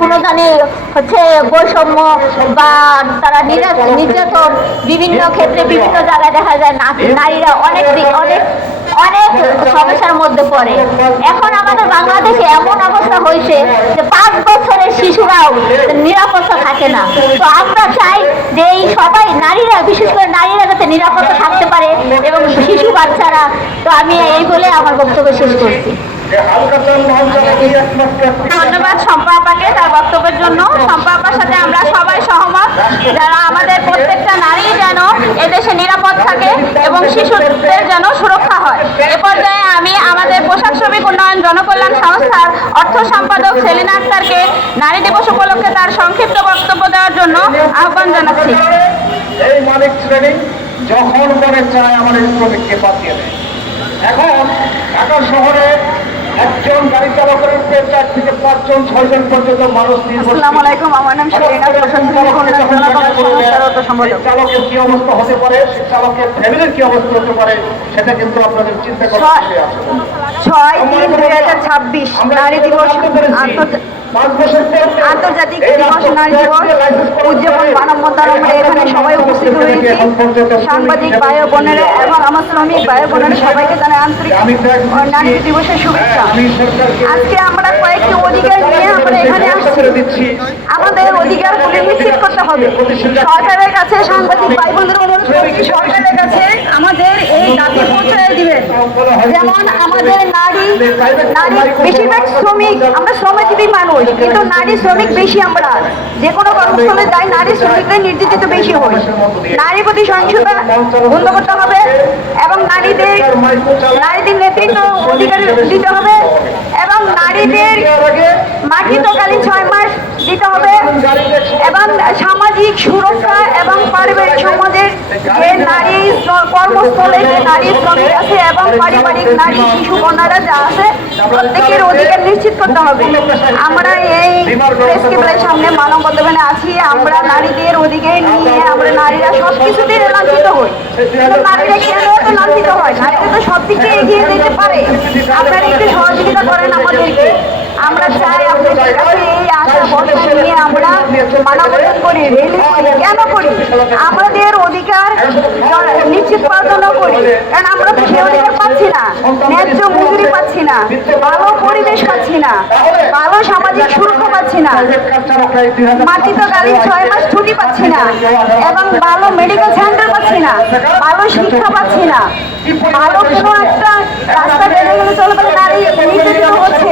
কোনো জানি হচ্ছে বৈষম্য বা তারা নির্যাতন বিভিন্ন ক্ষেত্রে বিভিন্ন জায়গায় দেখা যায় নারীরা অনেক অনেক সমস্যার মধ্যে পড়ে। এখন আমাদের বাংলাদেশে এমন অবস্থা হয়েছে যে 5 বছরের শিশুরাও নিরাপত্তা থাকে না। তো আমরা চাই যে এই সবাই নারীরা, বিশেষ করে নারীরা যাতে নিরাপত্তা থাকতে পারে এবং শিশু বাচ্চারা। তো আমি এই বলে আমার বক্তব্য শেষ করছি। ধন্যবাদ শম্পা আপাকে তার বক্তব্যের জন্য। শম্পা আপার সাথে আমরা সবাই সহমত, যারা আমাদের প্রত্যেকটা নারী যেন এদেশে নিরাপদ থাকে এবং শিশুদের যেন সুরক্ষা হয়। এ পর্যায়ে আমি আমাদের পোশাক শ্রমিক উন্নয়ন জনকল্যাণ সংস্থার অর্থ সম্পাদক সেলিনা আক্তারকে নারী দিবস উপলক্ষে তার সংক্ষিপ্ত বক্তব্য দেওয়ার জন্য আহ্বান জানাচ্ছি। এই মালিক শ্রেণী যখন মনে চায় আমাদের শ্রমিককে বাঁচিয়ে দেয়। এখন ঢাকা শহরে একজন গাড়ি চালকের উপরে 4 থেকে 5 জন 6 জন পর্যন্ত মানুষ নির্ভর। আসসালামু আলাইকুম, আমার নাম সেলিনা, চালকের কি অবস্থা হতে পারে, চালকের ফ্যামিলির কি অবস্থা হতে পারে, সেটা কিন্তু আপনাদের চিন্তা করার বিষয় আছে। 6/3/2026 নারী দিবস আন্তর্জাতিক দিবস নারী দিবস উদযাপন মানববন্ধন আমরা এখানে সবাই উপস্থিত হয়েছি। সাংবাদিক ভাই বোনেরা এবং আমার শ্রমিক ভাই বোনেরা সবাইকে জানাই আন্তরিক নারী দিবসের শুভেচ্ছা। আজকে আমরা কয়েকটি অধিকার নিয়ে আমরা এখানে আসছি। আমাদের অধিকারগুলি নিশ্চিত করতে হবে। সরকারের কাছে সাংবাদিক ভাই বোনদের অনুরোধ করছি, সরকারের কাছে আমাদের এই দাবি পৌঁছে দিবেন। যেমন আমাদের নারী বেশিরভাগ শ্রমিক, আমরা শ্রমজীবী মানুষ, কিন্তু নারী শ্রমিক বেশি। আমরা যে কোনো কর্মস্থলে যাই, নারী শ্রমিকদের নির্যাতিত বেশি হয়। নারী প্রতি সহিংসতা বন্ধ করতে হবে এবং নারীদের নেতৃত্ব অধিকার দিতে হবে এবং নারীদের মাতৃত্বকালীন 6 মাস দিতে হবে এবং সামাজিক সুরক্ষা এবং পারিবারিক সমাজের যে নারী কর্মস্থলে যে নারী শ্রমিক আছে এবং পারিবারিক নারী শিশু কন্যারা যা আছে প্রত্যেকের অধিকার নিশ্চিত করতে হবে। আমরা এই প্রেস ক্লাবের সামনে মানববন্ধনে আছি। আমরা নারীদের অধিকার নিয়ে আমরা নারীরা সব কিছুতে লাঞ্ছিত হই, কিন্তু নারীরা কেন এত লাঞ্ছিত হয়? নারীরা তো সব দিকে এগিয়ে যেতে পারে। আপনারা একটু সহযোগিতা করেন আমাদেরকে। আমরা চাই আপনাদের কাছে এই আশা বর্ষণ নিয়ে আমরা মানববন্ধন করি, রেলি করি। কেন করি? আমাদের অধিকার নিশ্চিত করার জন্য করি, কারণ আমরা তো সে অধিকার পাচ্ছি না, ন্যায্য মজুরি পাচ্ছি না, ভালো পরিবেশ পাচ্ছি না, ভালো সামাজিক সুরক্ষা পাচ্ছি না, মাতৃত্বকালীন 6 মাস ছুটি পাচ্ছি না এবং ভালো মেডিকেল সেন্টার পাচ্ছি না, ভালো শিক্ষা পাচ্ছি না, ভালো কোনো একটা রাস্তা বেড়ে গেলে চলে নারী নির্যাতিত হচ্ছে।